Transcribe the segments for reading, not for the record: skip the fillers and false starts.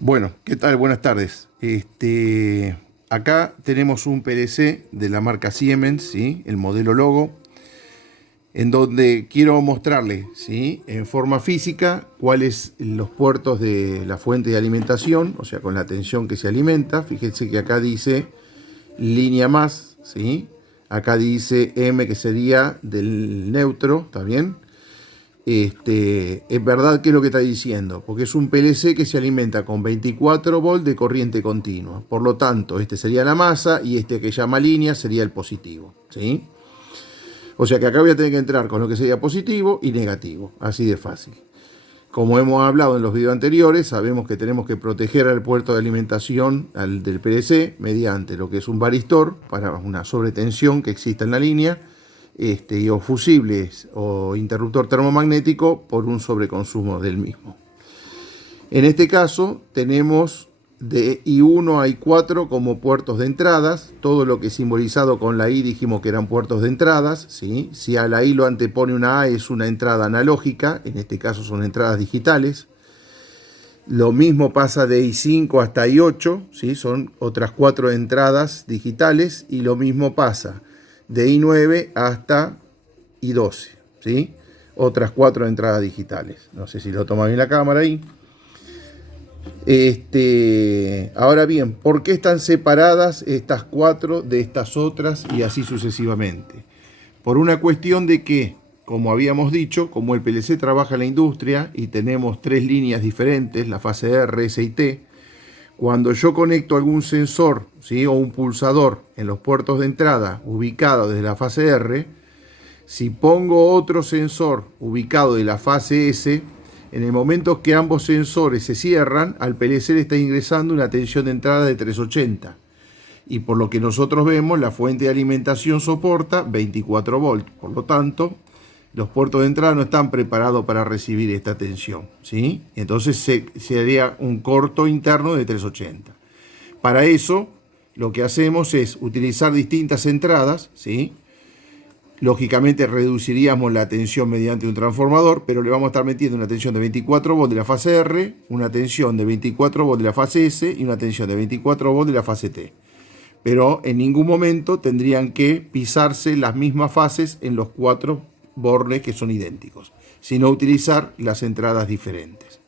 Bueno, ¿qué tal? Buenas tardes. Acá tenemos un PLC de la marca Siemens, ¿sí? El modelo Logo, en donde quiero mostrarle, ¿sí? En forma física, cuáles los puertos de la fuente de alimentación, o sea, con la tensión que se alimenta. Fíjense que acá dice línea más, ¿sí? Acá dice M, que sería del neutro, ¿está bien? Es verdad que es lo que está diciendo, porque es un PLC que se alimenta con 24 volts de corriente continua. Por lo tanto, este sería la masa y este que llama línea sería el positivo, ¿sí? O sea que acá voy a tener que entrar con lo que sería positivo y negativo, así de fácil. Como hemos hablado en los videos anteriores, sabemos que tenemos que proteger al puerto de alimentación del PLC mediante lo que es un varistor para una sobretensión que exista en la línea, o fusibles o interruptor termomagnético por un sobreconsumo del mismo. En este caso tenemos de I1 a I4 como puertos de entradas. Todo lo que simbolizado con la I dijimos que eran puertos de entradas, ¿sí? Si a la I lo antepone una A, es una entrada analógica, en este caso son entradas digitales. Lo mismo pasa de I5 hasta I8, ¿sí? Son otras 4 entradas digitales, y lo mismo pasa de I9 hasta I12, ¿sí? Otras 4 entradas digitales. No sé si lo toma bien la cámara ahí. Ahora bien, ¿por qué están separadas estas 4 de estas otras y así sucesivamente? Por una cuestión de que, como habíamos dicho, como el PLC trabaja en la industria y tenemos 3 líneas diferentes, la fase R, S y T, cuando yo conecto algún sensor, ¿sí? O un pulsador en los puertos de entrada ubicado desde la fase R, si pongo otro sensor ubicado de la fase S, en el momento que ambos sensores se cierran, al PLC le está ingresando una tensión de entrada de 380. Y por lo que nosotros vemos, la fuente de alimentación soporta 24 volts. Por lo tanto, los puertos de entrada no están preparados para recibir esta tensión, ¿sí? Entonces se haría un corto interno de 380. Para eso, lo que hacemos es utilizar distintas entradas, ¿sí? Lógicamente reduciríamos la tensión mediante un transformador, pero le vamos a estar metiendo una tensión de 24 volts de la fase R, una tensión de 24 volts de la fase S y una tensión de 24 volts de la fase T. Pero en ningún momento tendrían que pisarse las mismas fases en los 4 bornes que son idénticos, sino utilizar las entradas diferentes.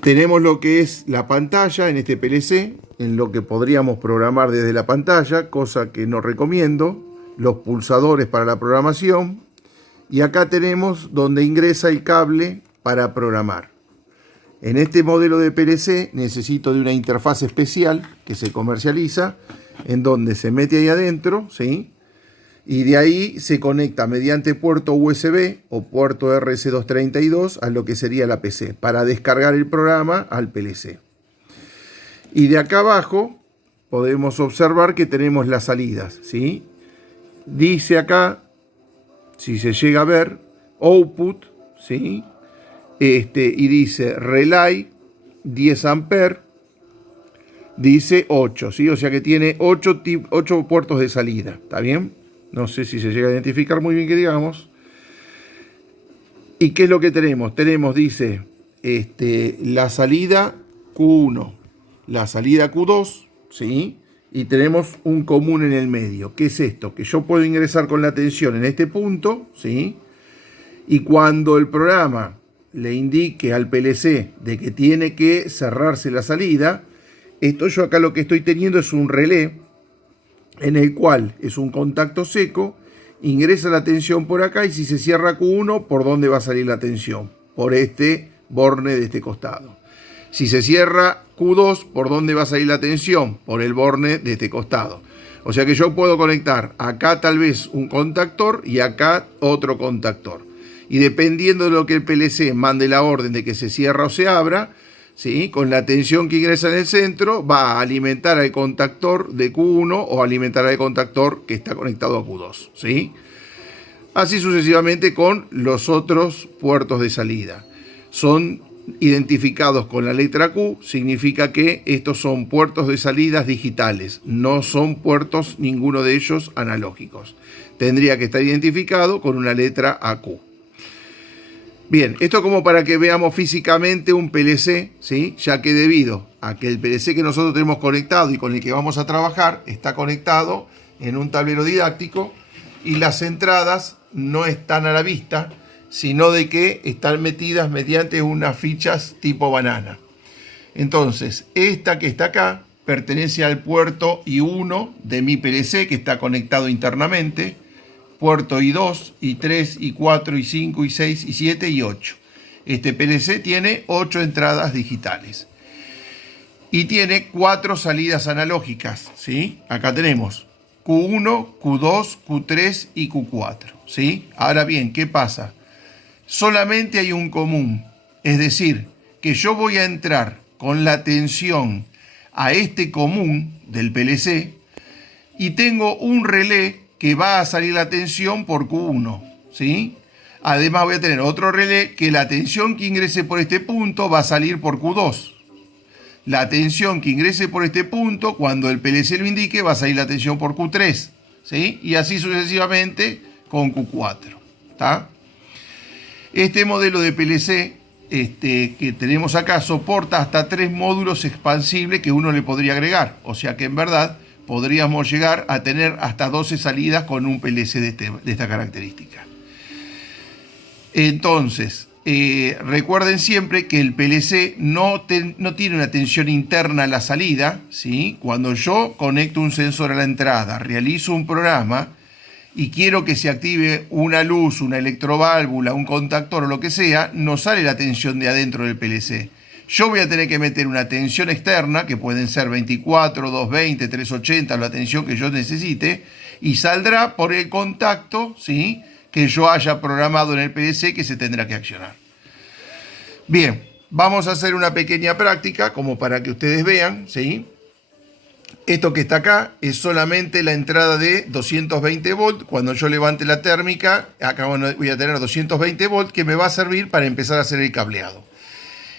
Tenemos lo que es la pantalla en este PLC, en lo que podríamos programar desde la pantalla, cosa que no recomiendo, los pulsadores para la programación, y acá tenemos donde ingresa el cable para programar. En este modelo de PLC necesito de una interfaz especial que se comercializa, en donde se mete ahí adentro, ¿sí? Y de ahí se conecta mediante puerto USB o puerto RS232 a lo que sería la PC, para descargar el programa al PLC. Y de acá abajo podemos observar que tenemos las salidas, ¿sí? Dice acá, si se llega a ver, output, ¿sí? Y dice relay 10 amperes, dice 8, ¿sí? O sea que tiene 8 puertos de salida, ¿está bien? No sé si se llega a identificar muy bien que digamos. ¿Y qué es lo que tenemos? Tenemos, dice, la salida Q1, la salida Q2, ¿sí? Y tenemos un común en el medio. ¿Qué es esto? Que yo puedo ingresar con la tensión en este punto, ¿sí? Y cuando el programa le indique al PLC de que tiene que cerrarse la salida, esto yo acá lo que estoy teniendo es un relé en el cual es un contacto seco, ingresa la tensión por acá y si se cierra Q1, ¿por dónde va a salir la tensión? Por este borne de este costado. Si se cierra Q2, ¿por dónde va a salir la tensión? Por el borne de este costado. O sea que yo puedo conectar acá tal vez un contactor y acá otro contactor. Y dependiendo de lo que el PLC mande la orden de que se cierra o se abra, ¿sí? Con la tensión que ingresa en el centro, va a alimentar al contactor de Q1 o alimentar al contactor que está conectado a Q2, ¿sí? Así sucesivamente con los otros puertos de salida. Son identificados con la letra Q, significa que estos son puertos de salidas digitales, no son puertos, ninguno de ellos, analógicos. Tendría que estar identificado con una letra AQ. Bien, esto como para que veamos físicamente un PLC, ¿sí? Ya que debido a que el PLC que nosotros tenemos conectado y con el que vamos a trabajar está conectado en un tablero didáctico y las entradas no están a la vista, sino de que están metidas mediante unas fichas tipo banana. Entonces, esta que está acá pertenece al puerto I1 de mi PLC que está conectado internamente, puerto I2, I3, I4, I5, I6, I7 y 8. Este PLC tiene 8 entradas digitales y tiene 4 salidas analógicas, ¿sí? Acá tenemos Q1, Q2, Q3 y Q4, ¿sí? Ahora bien, ¿qué pasa? Solamente hay un común, es decir, que yo voy a entrar con la tensión a este común del PLC y tengo un relé que va a salir la tensión por Q1, ¿sí? Además voy a tener otro relé que la tensión que ingrese por este punto va a salir por Q2. La tensión que ingrese por este punto, cuando el PLC lo indique, va a salir la tensión por Q3, ¿sí? Y así sucesivamente con Q4, ¿está? Este modelo de PLC que tenemos acá soporta hasta 3 módulos expansibles que uno le podría agregar. O sea que en verdad podríamos llegar a tener hasta 12 salidas con un PLC de esta característica. Entonces, recuerden siempre que el PLC no tiene una tensión interna a la salida, ¿sí? Cuando yo conecto un sensor a la entrada, realizo un programa y quiero que se active una luz, una electroválvula, un contactor o lo que sea, no sale la tensión de adentro del PLC. Yo voy a tener que meter una tensión externa, que pueden ser 24, 220, 380, la tensión que yo necesite, y saldrá por el contacto, ¿sí?, que yo haya programado en el PLC que se tendrá que accionar. Bien, vamos a hacer una pequeña práctica como para que ustedes vean, ¿sí? Esto que está acá es solamente la entrada de 220 volt. Cuando yo levante la térmica, acá voy a tener 220 volt que me va a servir para empezar a hacer el cableado.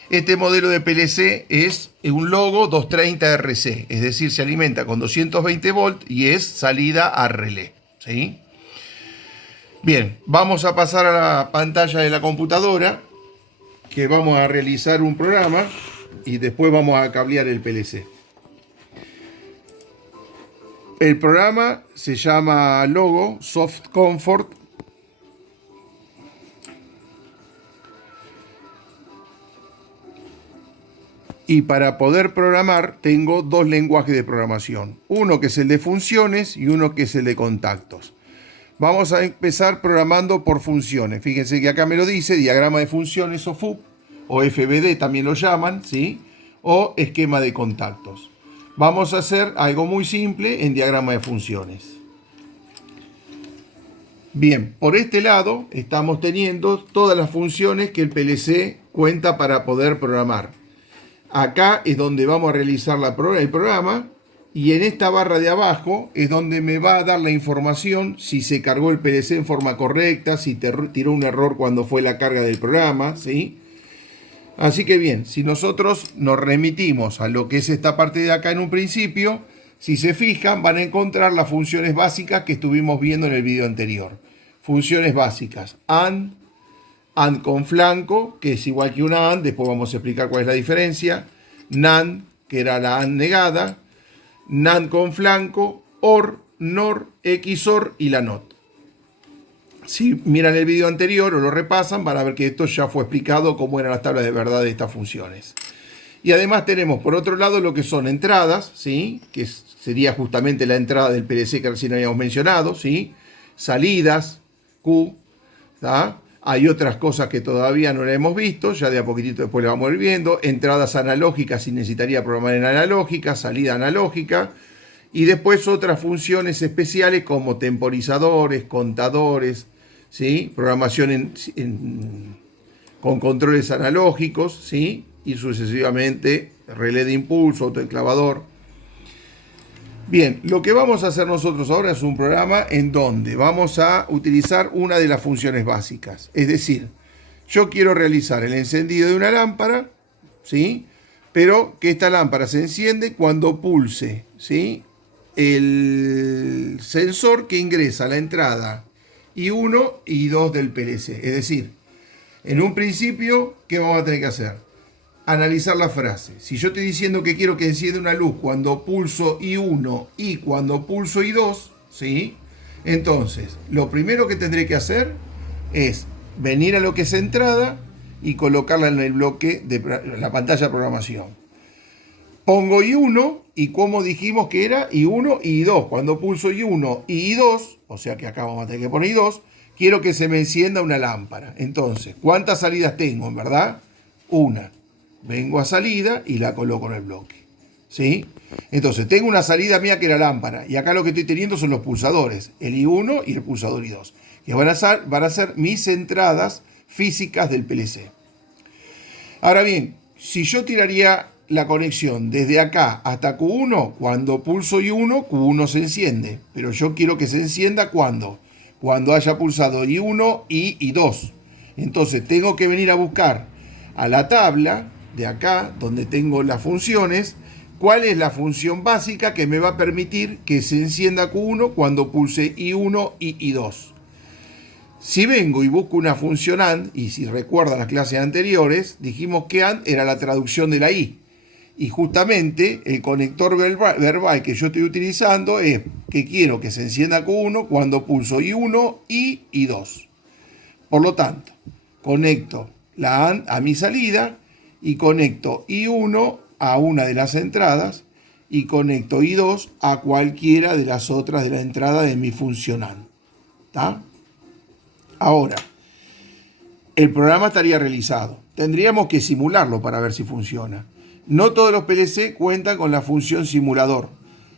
Este modelo de PLC es un Logo 230 RC, es decir, se alimenta con 220 volt y es salida a relé, ¿sí? Bien, vamos a pasar a la pantalla de la computadora, que vamos a realizar un programa y después vamos a cablear el PLC. El programa se llama Logo Soft Comfort. Y para poder programar tengo dos lenguajes de programación. Uno que es el de funciones y uno que es el de contactos. Vamos a empezar programando por funciones. Fíjense que acá me lo dice, diagrama de funciones o FUC, o FBD también lo llaman, ¿sí? O esquema de contactos. Vamos a hacer algo muy simple en diagrama de funciones. Bien, por este lado estamos teniendo todas las funciones que el PLC cuenta para poder programar. Acá es donde vamos a realizar el programa y en esta barra de abajo es donde me va a dar la información si se cargó el PLC en forma correcta, si tiró un error cuando fue la carga del programa, ¿sí? Así que bien, si nosotros nos remitimos a lo que es esta parte de acá en un principio, si se fijan van a encontrar las funciones básicas que estuvimos viendo en el video anterior. Funciones básicas, AND con flanco, que es igual que una AND, después vamos a explicar cuál es la diferencia, NAND, que era la AND negada, NAND con flanco, OR, NOR, XOR y la NOT. Si miran el video anterior o lo repasan, van a ver que esto ya fue explicado cómo eran las tablas de verdad de estas funciones. Y además tenemos por otro lado lo que son entradas, ¿sí? Que sería justamente la entrada del PLC que recién habíamos mencionado, ¿sí? Salidas, Q, ¿tá? Hay otras cosas que todavía no la hemos visto, ya de a poquitito después la vamos a ir viendo. Entradas analógicas si necesitaría programar en analógica, salida analógica. Y después otras funciones especiales como temporizadores, contadores, ¿sí? Programación con controles analógicos, ¿sí? Y sucesivamente relé de impulso, autoenclavador. Bien, lo que vamos a hacer nosotros ahora es un programa en donde vamos a utilizar una de las funciones básicas. Es decir, yo quiero realizar el encendido de una lámpara, ¿sí? Pero que esta lámpara se enciende cuando pulse, ¿sí?, el sensor que ingresa a la entrada I1 y I2 del PLC. Es decir, En un principio, ¿qué vamos a tener que hacer? Analizar la frase. Si yo estoy diciendo que quiero que encienda una luz cuando pulso I1 y cuando pulso I2, ¿sí? Entonces, lo primero que tendré que hacer es venir a lo que es entrada y colocarla en el bloque de la pantalla de programación. Pongo I1 y como dijimos que era I1 y I2. Cuando pulso I1 y I2, o sea que acá vamos a tener que poner I2, quiero que se me encienda una lámpara. Entonces, ¿cuántas salidas tengo, en verdad? Una. Vengo a salida y la coloco en el bloque. ¿Sí? Entonces, tengo una salida mía que era lámpara. Y acá lo que estoy teniendo son los pulsadores, el I1 y el pulsador I2, que van a ser mis entradas físicas del PLC. Ahora bien, si yo tiraría la conexión desde acá hasta Q1, cuando pulso I1, Q1 se enciende. Pero yo quiero que se encienda ¿cuándo? Cuando haya pulsado I1 y I2. Entonces tengo que venir a buscar a la tabla de acá, donde tengo las funciones, cuál es la función básica que me va a permitir que se encienda Q1 cuando pulse I1 y I2. Si vengo y busco una función AND, y si recuerdan las clases anteriores, dijimos que AND era la traducción de la I. Y justamente el conector verbal que yo estoy utilizando es que quiero que se encienda Q1 cuando pulso I1 y I2. Por lo tanto, conecto la AND a mi salida y conecto I1 a una de las entradas y conecto I2 a cualquiera de las otras de la entrada de mi función AND. ¿Está? Ahora, el programa estaría realizado. Tendríamos que simularlo para ver si funciona. No todos los PLC cuentan con la función simulador.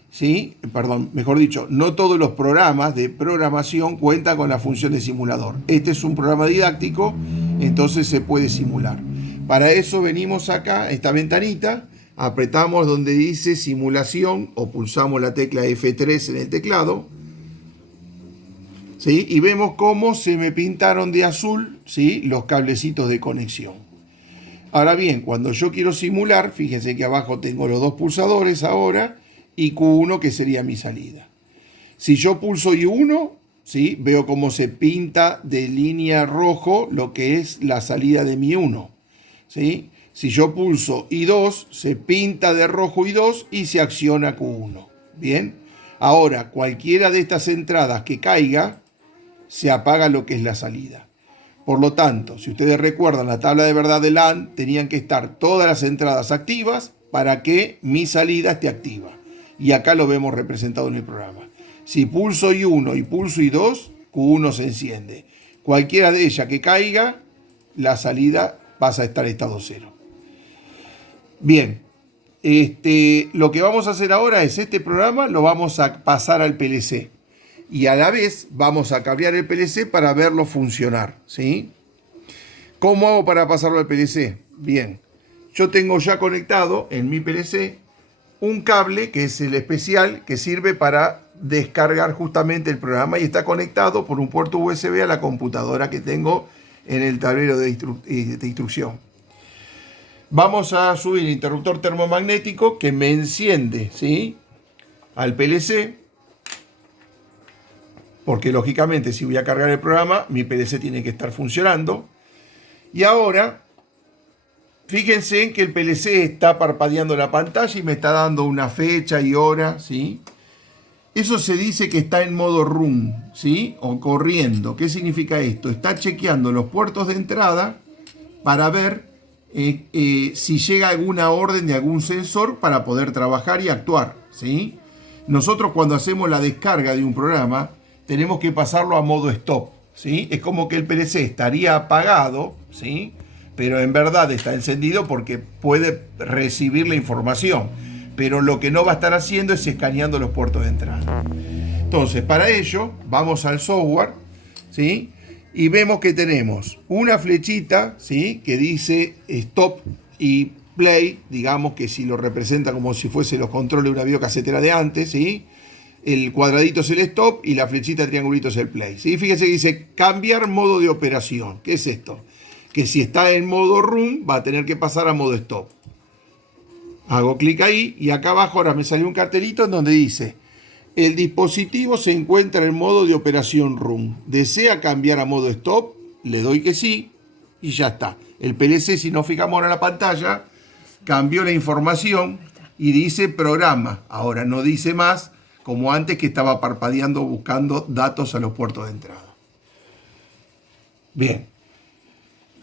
¿Sí? Perdón, mejor dicho, no todos los programas de programación cuentan con la función de simulador. Este es un programa didáctico, entonces se puede simular. Para eso venimos acá, esta ventanita, apretamos donde dice simulación o pulsamos la tecla F3 en el teclado. ¿Sí? Y vemos cómo se me pintaron de azul, ¿sí?, los cablecitos de conexión. Ahora bien, cuando yo quiero simular, fíjense que abajo tengo los dos pulsadores ahora y Q1 que sería mi salida. Si yo pulso I1, ¿sí?, veo cómo se pinta de línea rojo lo que es la salida de mi 1. ¿Sí? Si yo pulso I2, se pinta de rojo I2 y se acciona Q1. Bien. Ahora, cualquiera de estas entradas que caiga, se apaga lo que es la salida. Por lo tanto, si ustedes recuerdan la tabla de verdad de LAN, tenían que estar todas las entradas activas para que mi salida esté activa. Y acá lo vemos representado en el programa. Si pulso I1 y pulso I2, Q1 se enciende. Cualquiera de ellas que caiga, la salida pasa a estar en estado 0. Bien, lo que vamos a hacer ahora es este programa lo vamos a pasar al PLC. Y a la vez vamos a cablear el PLC para verlo funcionar, ¿sí? ¿Cómo hago para pasarlo al PLC? Bien, yo tengo ya conectado en mi PLC un cable que es el especial que sirve para descargar justamente el programa y está conectado por un puerto USB a la computadora que tengo en el tablero de instrucción. Vamos a subir el interruptor termomagnético que me enciende, ¿sí?, al PLC. Porque lógicamente si voy a cargar el programa, mi PLC tiene que estar funcionando. Y ahora, fíjense en que el PLC está parpadeando la pantalla y me está dando una fecha y hora, ¿sí? Eso se dice que está en modo run, ¿sí?, o corriendo. ¿Qué significa esto? Está chequeando los puertos de entrada para ver si llega alguna orden de algún sensor para poder trabajar y actuar, ¿sí? Nosotros cuando hacemos la descarga de un programa, tenemos que pasarlo a modo stop, ¿sí? Es como que el PLC estaría apagado, ¿sí?, pero en verdad está encendido porque puede recibir la información. Pero lo que no va a estar haciendo es escaneando los puertos de entrada. Entonces, para ello, vamos al software, ¿sí?, y vemos que tenemos una flechita, ¿sí?, que dice stop y play, digamos que si lo representa como si fuese los controles de una videocasetera de antes, ¿sí? El cuadradito es el stop y la flechita triangulito es el play, ¿sí? Fíjense que dice cambiar modo de operación. ¿Qué es esto? Que si está en modo run va a tener que pasar a modo stop. Hago clic ahí y acá abajo ahora me salió un cartelito en donde dice el dispositivo se encuentra en modo de operación run. ¿Desea cambiar a modo stop? Le doy que sí. y ya está. El PLC, si nos fijamos ahora en la pantalla, cambió la información y dice programa. Ahora no dice más como antes, que estaba parpadeando buscando datos a los puertos de entrada. Bien.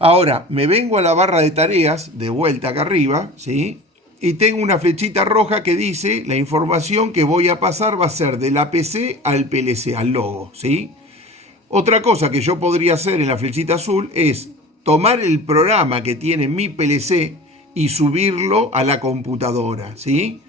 Ahora me vengo a la barra de tareas, de vuelta acá arriba, ¿sí? Y tengo una flechita roja que dice la información que voy a pasar va a ser de la PC al PLC, al logo, ¿sí? Otra cosa que yo podría hacer en la flechita azul es tomar el programa que tiene mi PLC y subirlo a la computadora, ¿sí?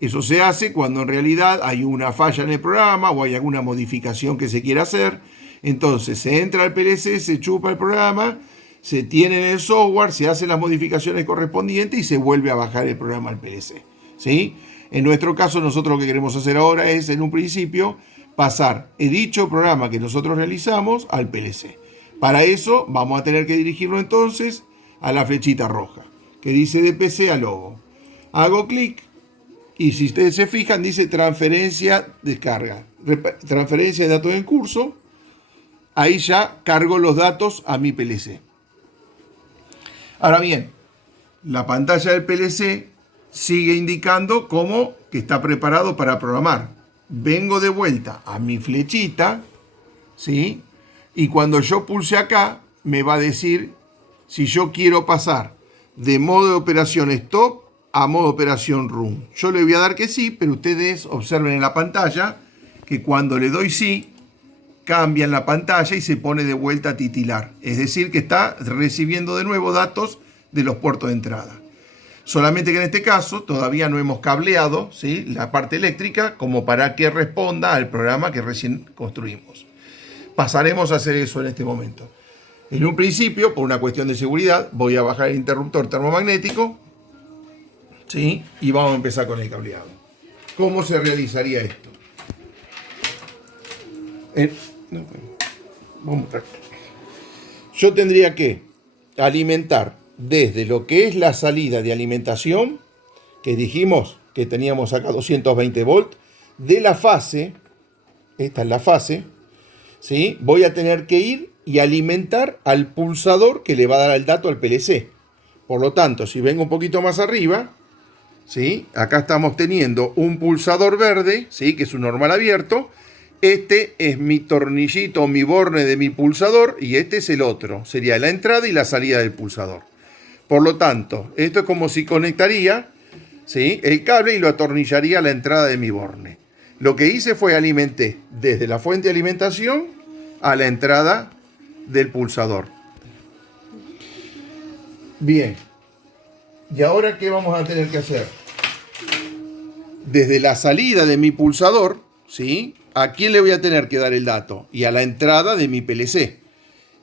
Eso se hace cuando en realidad hay una falla en el programa o hay alguna modificación que se quiera hacer. Entonces se entra al PLC, se chupa el programa, se tiene en el software, se hacen las modificaciones correspondientes y se vuelve a bajar el programa al PLC, ¿sí? En nuestro caso, nosotros lo que queremos hacer ahora es, en un principio, pasar dicho programa que nosotros realizamos al PLC. Para eso vamos a tener que dirigirlo entonces a la flechita roja, que dice de PC a logo. Hago clic y si ustedes se fijan, dice transferencia, descarga, transferencia de datos en curso. Ahí ya cargo los datos a mi PLC. Ahora bien, la pantalla del PLC sigue indicando como que está preparado para programar. Vengo de vuelta a mi flechita, ¿sí? Y cuando yo pulse acá, me va a decir si yo quiero pasar de modo de operación stop a modo de operación run. Yo le voy a dar que sí, pero ustedes observen en la pantalla que cuando le doy sí, cambia en la pantalla y se pone de vuelta a titilar. Es decir, que está recibiendo de nuevo datos de los puertos de entrada. Solamente que en este caso todavía no hemos cableado, ¿sí?, la parte eléctrica como para que responda al programa que recién construimos. Pasaremos a hacer eso en este momento. En un principio, por una cuestión de seguridad, voy a bajar el interruptor termomagnético, ¿sí?, y vamos a empezar con el cableado. ¿Cómo se realizaría esto? Yo tendría que alimentar desde lo que es la salida de alimentación, que dijimos que teníamos acá 220 volts, de la fase, esta es la fase, ¿sí? Voy a tener que ir y alimentar al pulsador que le va a dar el dato al PLC. Por lo tanto, si vengo un poquito más arriba, ¿sí?, acá estamos teniendo un pulsador verde, ¿sí?, que es un normal abierto. Este es mi tornillito, mi borne de mi pulsador, y este es el otro. Sería la entrada y la salida del pulsador. Por lo tanto, esto es como si conectaría, ¿sí?, el cable y lo atornillaría a la entrada de mi borne. Lo que hice fue alimenté desde la fuente de alimentación a la entrada del pulsador. Bien. ¿Y ahora qué vamos a tener que hacer? Desde la salida de mi pulsador, ¿sí?, ¿a quién le voy a tener que dar el dato? Y a la entrada de mi PLC.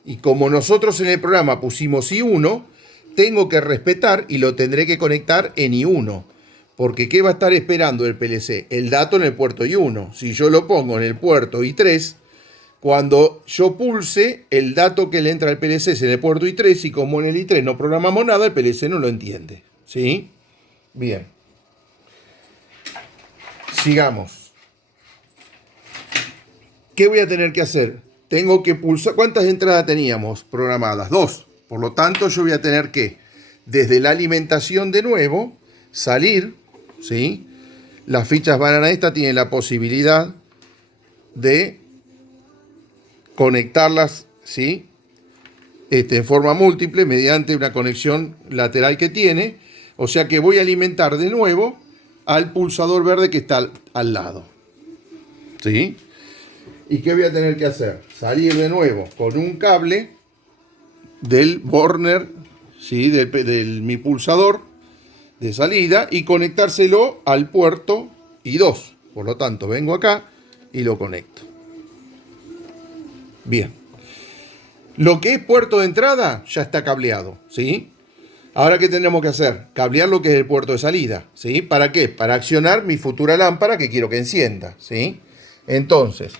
Y como nosotros en el programa pusimos I1, tengo que respetar y lo tendré que conectar en I1. Porque ¿qué va a estar esperando el PLC? El dato en el puerto I1. Si yo lo pongo en el puerto I3, cuando yo pulse, el dato que le entra al PLC es en el puerto I3, y como en el I3 no programamos nada, el PLC no lo entiende. ¿Sí? Bien. Sigamos. ¿Qué voy a tener que hacer? Tengo que pulsar. ¿Cuántas entradas teníamos programadas? 2. Por lo tanto, yo voy a tener que, desde la alimentación de nuevo, salir, ¿sí? Las fichas banana esta tienen la posibilidad de conectarlas, ¿sí?, en forma múltiple mediante una conexión lateral que tiene. O sea que voy a alimentar de nuevo al pulsador verde que está al lado, ¿sí? ¿Y qué voy a tener que hacer? Salir de nuevo con un cable del burner, ¿sí?, del mi pulsador de salida, y conectárselo al puerto I2. Por lo tanto, vengo acá y lo conecto. Bien. Lo que es puerto de entrada ya está cableado, ¿sí? Ahora, ¿qué tenemos que hacer? Cablear lo que es el puerto de salida, ¿sí? ¿Para qué? Para accionar mi futura lámpara que quiero que encienda, ¿sí? Entonces,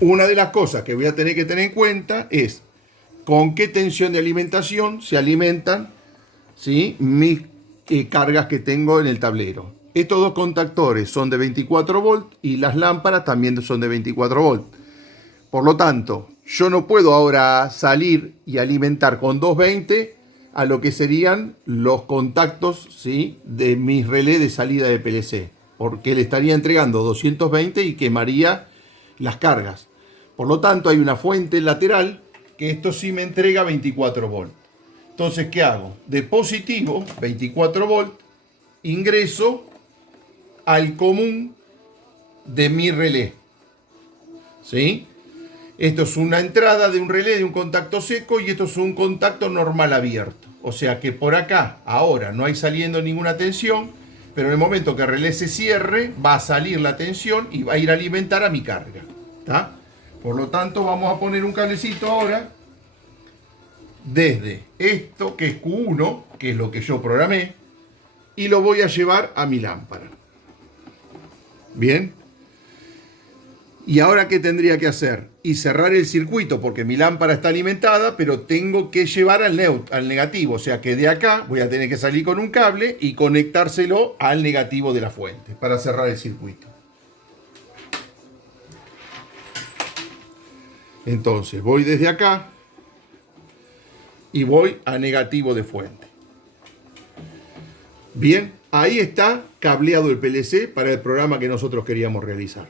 una de las cosas que voy a tener que tener en cuenta es con qué tensión de alimentación se alimentan, ¿sí?, mis cargas que tengo en el tablero. Estos dos contactores son de 24 volts y las lámparas también son de 24 volts. Por lo tanto, yo no puedo ahora salir y alimentar con 220 a lo que serían los contactos, ¿sí?, de mis relés de salida de PLC, porque le estaría entregando 220 y quemaría las cargas. Por lo tanto, hay una fuente lateral que esto sí me entrega 24 volts. Entonces, ¿qué hago? De positivo, 24 volts, ingreso al común de mi relé. ¿Sí? Esto es una entrada de un relé de un contacto seco y esto es un contacto normal abierto. O sea que por acá, ahora, no hay saliendo ninguna tensión, pero en el momento que el relé se cierre, va a salir la tensión y va a ir a alimentar a mi carga. ¿Está? Por lo tanto, vamos a poner un cablecito ahora desde esto, que es Q1, que es lo que yo programé, y lo voy a llevar a mi lámpara. Bien. ¿Y ahora qué tendría que hacer? Y cerrar el circuito, porque mi lámpara está alimentada, pero tengo que llevar al negativo. O sea que de acá voy a tener que salir con un cable y conectárselo al negativo de la fuente para cerrar el circuito. Entonces voy desde acá y voy a negativo de fuente. Bien, ahí está cableado el PLC para el programa que nosotros queríamos realizar.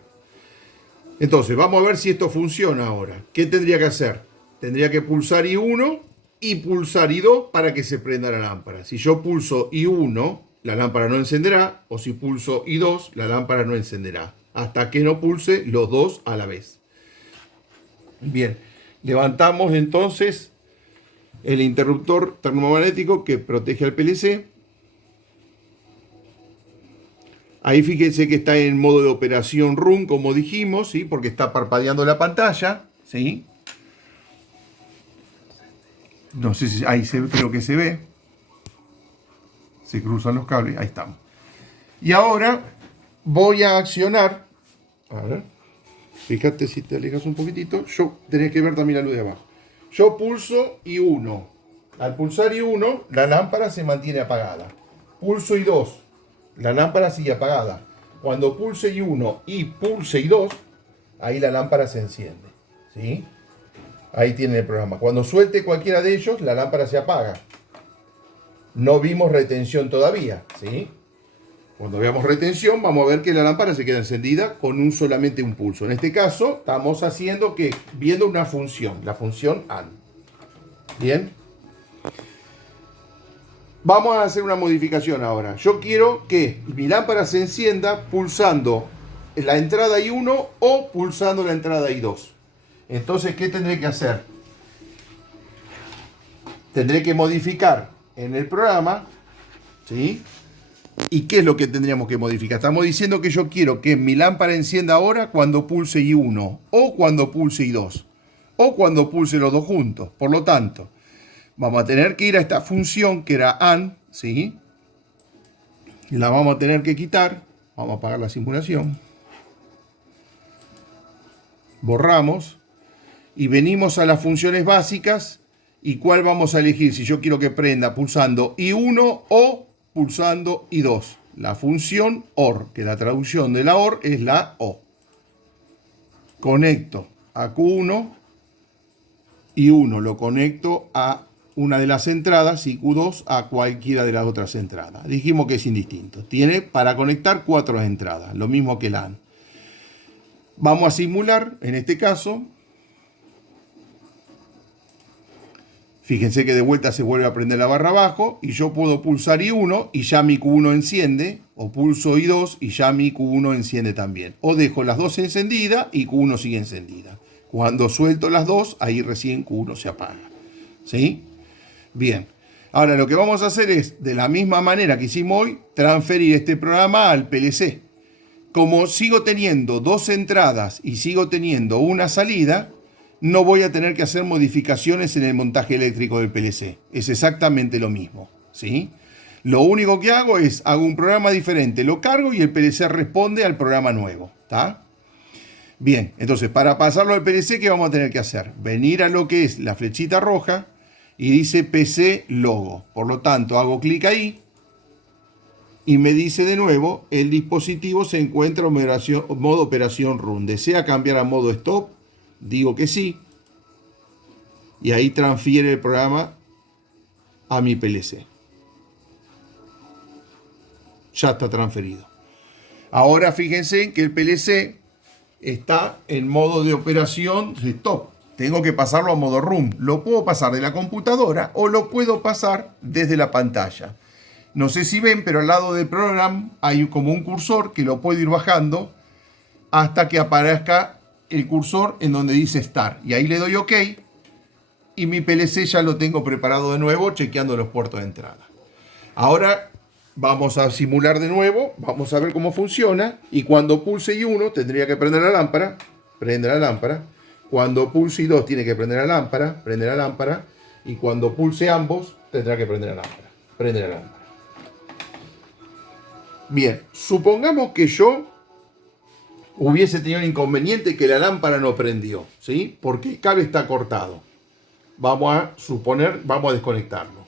Entonces, vamos a ver si esto funciona ahora. ¿Qué tendría que hacer? Tendría que pulsar I1 y pulsar I2 para que se prenda la lámpara. Si yo pulso I1, la lámpara no encenderá, o si pulso I2, la lámpara no encenderá, hasta que no pulse los dos a la vez. Bien, levantamos entonces el interruptor termomagnético que protege al PLC. Ahí fíjense que está en modo de operación run, como dijimos, ¿sí? Porque está parpadeando la pantalla, ¿sí? No sé si ahí creo que se ve. Se cruzan los cables, ahí estamos. Y ahora voy a accionar. A ver, fíjate si te alejas un poquitito. Tenés que ver también la luz de abajo. Yo pulso I1. Al pulsar I1, la lámpara se mantiene apagada. Pulso I2. La lámpara sigue apagada. Cuando pulse I1 y pulse I2, ahí la lámpara se enciende. ¿Sí? Ahí tienen el programa. Cuando suelte cualquiera de ellos, la lámpara se apaga. No vimos retención todavía. ¿Sí? Cuando veamos retención, vamos a ver que la lámpara se queda encendida con solamente un pulso. En este caso, estamos viendo una función, la función AND. ¿Bien? Vamos a hacer una modificación ahora. Yo quiero que mi lámpara se encienda pulsando la entrada I1 o pulsando la entrada I2. Entonces, ¿qué tendré que hacer? Tendré que modificar en el programa, ¿sí? ¿Y qué es lo que tendríamos que modificar? Estamos diciendo que yo quiero que mi lámpara encienda ahora cuando pulse I1 o cuando pulse I2 o cuando pulse los dos juntos. Por lo tanto, vamos a tener que ir a esta función que era AND, ¿sí? La vamos a tener que quitar. Vamos a apagar la simulación. Borramos. Y venimos a las funciones básicas. ¿Y cuál vamos a elegir? Si yo quiero que prenda pulsando I1 o pulsando I2. La función OR, que la traducción de la OR es la O. Conecto a Q1. I1 lo conecto a una de las entradas y Q2 a cualquiera de las otras entradas. Dijimos que es indistinto. Tiene para conectar 4 entradas, lo mismo que el AND. Vamos a simular, en este caso. Fíjense que de vuelta se vuelve a prender la barra abajo y yo puedo pulsar I1 y ya mi Q1 enciende, o pulso I2 y ya mi Q1 enciende también. O dejo las dos encendidas y Q1 sigue encendida. Cuando suelto las dos, ahí recién Q1 se apaga. ¿Sí? Bien, ahora lo que vamos a hacer es, de la misma manera que hicimos hoy, transferir este programa al PLC. Como sigo teniendo dos entradas y sigo teniendo una salida, no voy a tener que hacer modificaciones en el montaje eléctrico del PLC. Es exactamente lo mismo, ¿sí? Lo único que hago es, hago un programa diferente, lo cargo y el PLC responde al programa nuevo, ¿está? Bien, entonces para pasarlo al PLC, ¿qué vamos a tener que hacer? Venir a lo que es la flechita roja y dice PC Logo. Por lo tanto, hago clic ahí y me dice de nuevo, el dispositivo se encuentra en modo operación run. ¿Desea cambiar a modo stop? digo que sí, y ahí transfiere el programa a mi PLC. Ya está transferido. Ahora fíjense que el PLC está en modo de operación stop. Tengo que pasarlo a modo room. Lo puedo pasar de la computadora o lo puedo pasar desde la pantalla. No sé si ven, pero al lado del programa hay como un cursor que lo puedo ir bajando hasta que aparezca el cursor en donde dice Start. Y ahí le doy OK y mi PLC ya lo tengo preparado de nuevo, chequeando los puertos de entrada. Ahora vamos a simular de nuevo, vamos a ver cómo funciona. Y cuando pulse I1 tendría que prender la lámpara, prende la lámpara. Cuando pulse I2 tiene que prender la lámpara, prende la lámpara. Y cuando pulse ambos tendrá que prender la lámpara, prende la lámpara. Bien, supongamos que yo hubiese tenido un inconveniente que la lámpara no prendió, ¿sí? Porque el cable está cortado. Vamos a suponer, vamos a desconectarlo.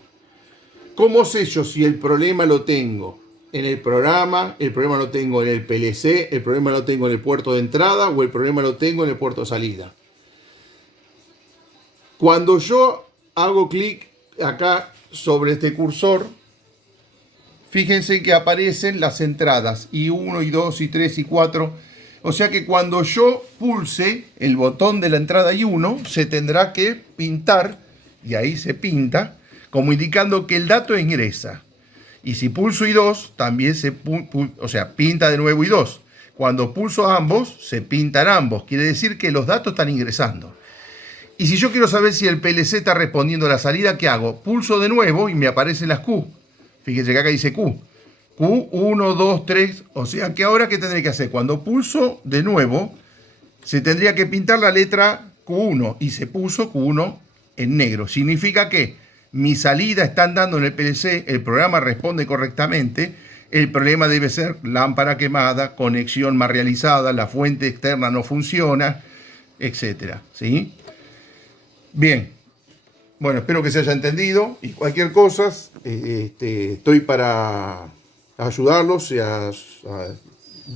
¿Cómo sé yo si el problema lo tengo en el programa, el problema lo tengo en el PLC, el problema lo tengo en el puerto de entrada o el problema lo tengo en el puerto de salida? Cuando yo hago clic acá sobre este cursor, fíjense que aparecen las entradas I1, I2, I3, I4. O sea que cuando yo pulse el botón de la entrada I1, se tendrá que pintar, y ahí se pinta, como indicando que el dato ingresa. Y si pulso I2, también se pinta de nuevo I2. Cuando pulso ambos, se pintan ambos. Quiere decir que los datos están ingresando. Y si yo quiero saber si el PLC está respondiendo a la salida, ¿qué hago? Pulso de nuevo y me aparecen las Q. Fíjense que acá dice Q. Q1, 2, 3. O sea que ahora, ¿qué tendré que hacer? Cuando pulso de nuevo, se tendría que pintar la letra Q1. Y se puso Q1 en negro. Significa que mi salida está andando en el PLC, el programa responde correctamente. El problema debe ser lámpara quemada, conexión mal realizada, la fuente externa no funciona, etcétera, ¿sí? Bien. Bueno, espero que se haya entendido y cualquier cosa, estoy para ayudarlos y a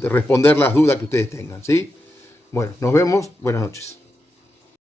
responder las dudas que ustedes tengan, ¿sí? Bueno, nos vemos. Buenas noches.